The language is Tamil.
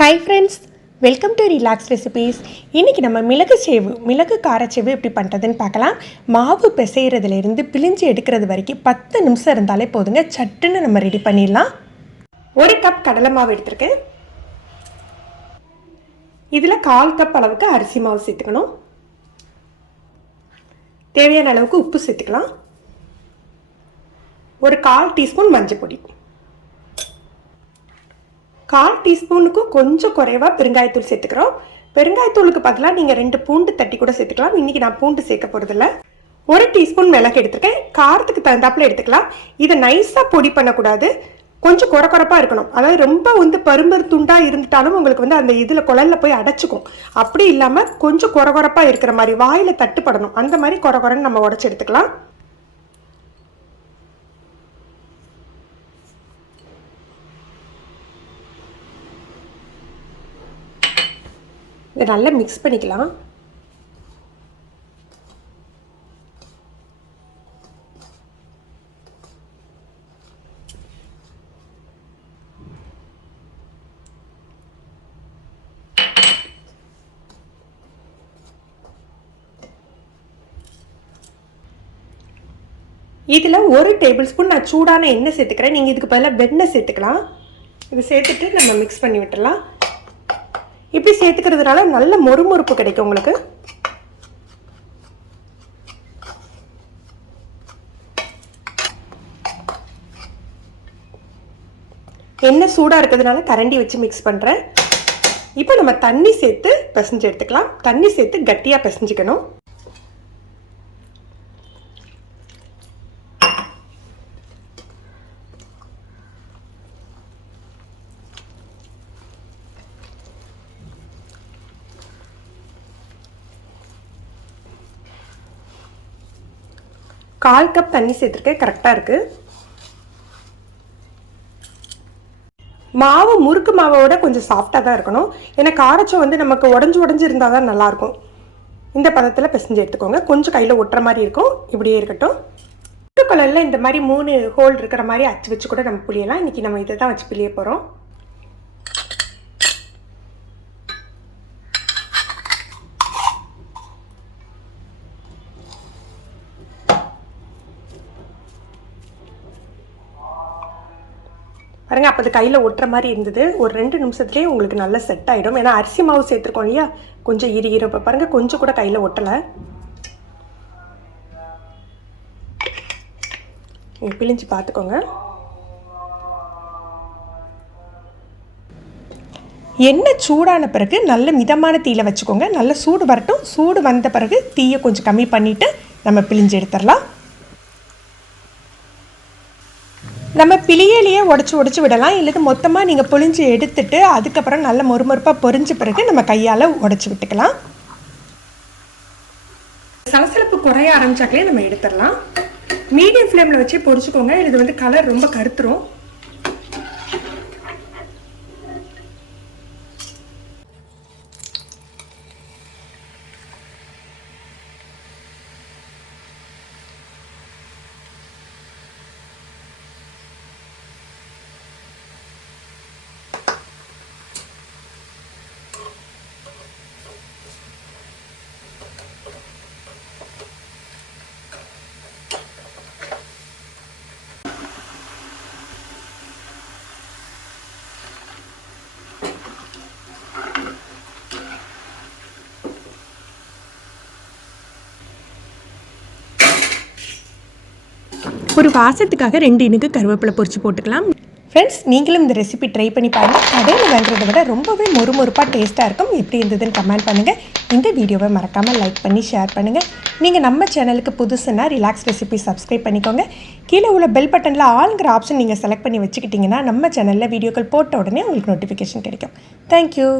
Hi friends, welcome to Relax Recipes. இன்னைக்கு நம்ம மிளகு காரச்சேவு எப்படி பண்றதுன்னு பார்க்கலாம். மாவு பிசையிறதுல இருந்து பிழிஞ்சு எடுக்கிறது வரைக்கும் 10 நிமிஷம் இருந்தாலே போதுங்க. சட்டுன்னு நம்ம ரெடி பண்ணிடலாம். 1 கப் கடலை மாவு எடுத்துர்க்கேன். இதுல 1/4 கப் அளவுக்கு அரிசி மாவு சேர்த்துக்கணும். தேவையான அளவுக்கு உப்பு சேர்த்துக்கலாம். ஒரு 1/4 டீஸ்பூன் மஞ்சள் பொடி. 1/4 டீஸ்பூனுக்கு கொஞ்சம் குறைவா பெருங்காயத்தூள் சேர்த்துக்கிறோம். பெருங்காயத்தூளுக்கு பதிலாக நீங்கள் 2 பூண்டு தட்டி கூட சேர்த்துக்கலாம். இன்றைக்கி நான் பூண்டு சேர்க்க போகிறதில்ல. 1 டீஸ்பூன் மிளகு எடுத்துருக்கேன். காரத்துக்கு தகுந்தாப்பில் எடுத்துக்கலாம். இதை நைஸாக பொடி பண்ணக்கூடாது, கொஞ்சம் குறப்பாக இருக்கணும். அதாவது ரொம்ப பரும்பரு துண்டாக இருந்துட்டாலும் உங்களுக்கு அந்த இதில் குழலில் போய் அடைச்சிக்கும். அப்படி இல்லாமல் கொஞ்சம் குறப்பாக இருக்கிற மாதிரி வாயில் தட்டுப்படணும். அந்த மாதிரி குறன்னு நம்ம உடச்சி எடுத்துக்கலாம். இதை நல்லா மிக்ஸ் பண்ணிக்கலாம். இதில் 1 டேபிள் ஸ்பூன் நான் சூடான எண்ணெய் சேர்த்துக்கிறேன். நீங்கள் இதுக்கு பதிலாக வெண்ணெய் சேர்த்துக்கலாம். இது சேர்த்துட்டு நம்ம மிக்ஸ் பண்ணி விட்டுடலாம். இப்படி சேர்த்துக்கிறதுனால நல்ல மொறுமொறுப்பு கிடைக்கும் உங்களுக்கு. எண்ணெய் சூடாக இருக்கிறதுனால கரண்டி வச்சு மிக்ஸ் பண்ணுறேன். இப்போ நம்ம தண்ணி சேர்த்து பிசைஞ்சு எடுத்துக்கலாம். தண்ணி சேர்த்து கட்டியாக பிசைஞ்சிக்கணும். கால் கப் தண்ணி சேர்த்துருக்கேன், கரெக்டாக இருக்குது. மாவு முறுக்கு மாவோட கொஞ்சம் சாஃப்டாக தான் இருக்கணும். ஏன்னா காரச்சம் நமக்கு உடஞ்சி இருந்தால் தான் நல்லாயிருக்கும். இந்த பதத்தில் பிசைஞ்சு எடுத்துக்கோங்க. கொஞ்சம் கையில் ஒட்டுற மாதிரி இருக்கும். இப்படியே இருக்கட்டும். கலரில் இந்த மாதிரி 3 ஹோல் இருக்கிற மாதிரி அச்சு வச்சு கூட நம்ம புளியலாம். இன்றைக்கி நம்ம இதை தான் வச்சு புளிய போகிறோம். பாருங்க, அப்போ அது கையில் ஒட்டுற மாதிரி இருந்தது. ஒரு 2 நிமிஷத்துலேயே உங்களுக்கு நல்லா செட் ஆகிடும். ஏன்னா அரிசி மாவு சேர்த்துருக்கோம் இல்லையா, கொஞ்சம் இப்போ பாருங்கள் கொஞ்சம் கூட கையில் ஒட்டலை. பிழிஞ்சு பார்த்துக்கோங்க. எண்ணெய் சூடான பிறகு நல்ல மிதமான தீயில வச்சுக்கோங்க. நல்ல சூடு வரட்டும். சூடு வந்த பிறகு தீயை கொஞ்சம் கம்மி பண்ணிவிட்டு நம்ம பிழிஞ்சு எடுத்துடலாம். நம்ம பிளியிலேயே உடச்சி விடலாம். இல்லது மொத்தமாக நீங்கள் பொழிஞ்சு எடுத்துட்டு அதுக்கப்புறம் நல்ல மொறுமொறுப்பாக பொரிஞ்ச பிறகு நம்ம கையால் உடச்சி விட்டுக்கலாம். சலசலப்பு குறைய ஆரம்பிச்சாக்களே நம்ம எடுத்துடலாம். மீடியம் ஃப்ளேமில் வச்சே பொரிச்சுக்கோங்க. இது கலர் ரொம்ப கருத்துரும். ஒரு வாசத்துக்காக 2 இனுக்கு கருவேப்பிலை பொரிச்சு போட்டுக்கலாம். ஃப்ரெண்ட்ஸ், நீங்களும் இந்த ரெசிபி ட்ரை பண்ணி பாருங்கள். கடையில் வாங்குறதை விட ரொம்பவே மொறுமொறுப்பாக டேஸ்ட்டாக இருக்கும். எப்படி இருந்ததுன்னு கமெண்ட் பண்ணுங்கள். இந்த வீடியோவை மறக்காமல் லைக் பண்ணி ஷேர் பண்ணுங்கள். நீங்கள் நம்ம சேனலுக்கு புதுசுன்னா ரிலாக்ஸ் ரெசிபி சப்ஸ்கிரைப் பண்ணிக்கோங்க. கீழே உள்ள பெல் பட்டனில் ஆல்ங்கிற ஆப்ஷன் நீங்கள் செலக்ட் பண்ணி வச்சுக்கிட்டிங்கன்னா நம்ம சேனலில் வீடியோக்கள் போட்ட உடனே உங்களுக்கு நோட்டிஃபிகேஷன் கிடைக்கும். தேங்க்யூ.